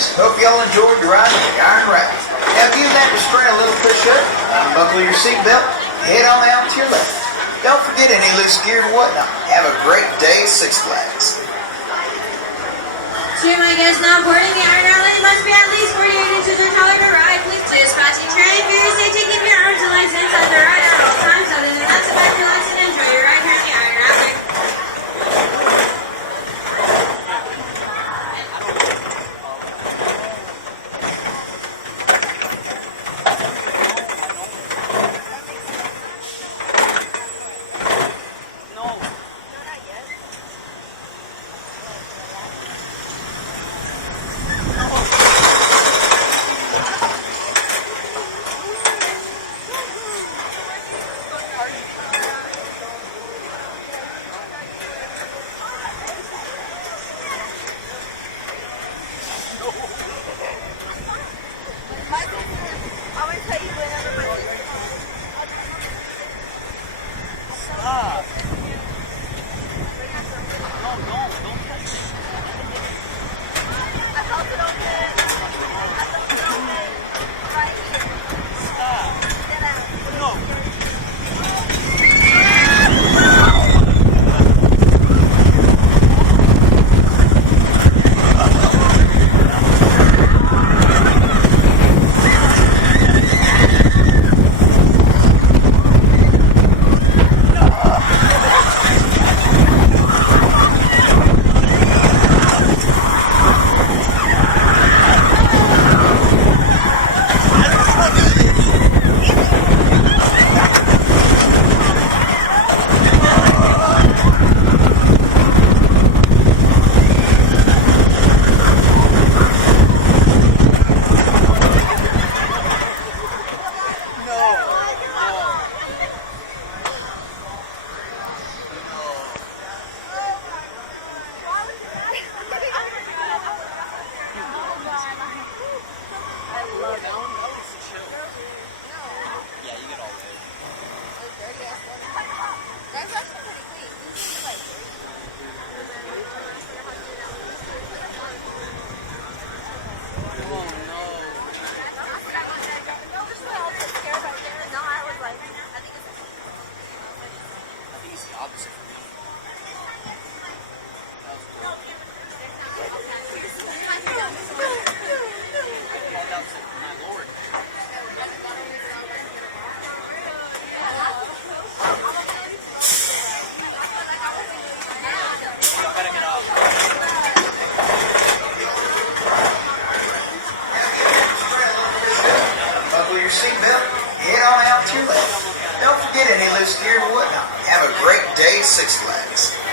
Ratters. Hope y'all enjoyed your ride with the Iron Rattler. Now give that restraint a little push-up, unbuckle your seatbelt, head on out to your left. Don't forget any loose gear and whatnot. Have a great day at Six Flags. To my guests not boarding the Iron Rattler, you must be at least 48 inches or taller to ride. Please dispatch and train for your safety. Keep your arms and legs inside the ride at all times. Other than that, sit back, relax, and enjoy your ride here in the Iron Rattler. Seatbelt, head on out to your left. Don't forget any loose gear and whatnot. Have a great day at Six Flags.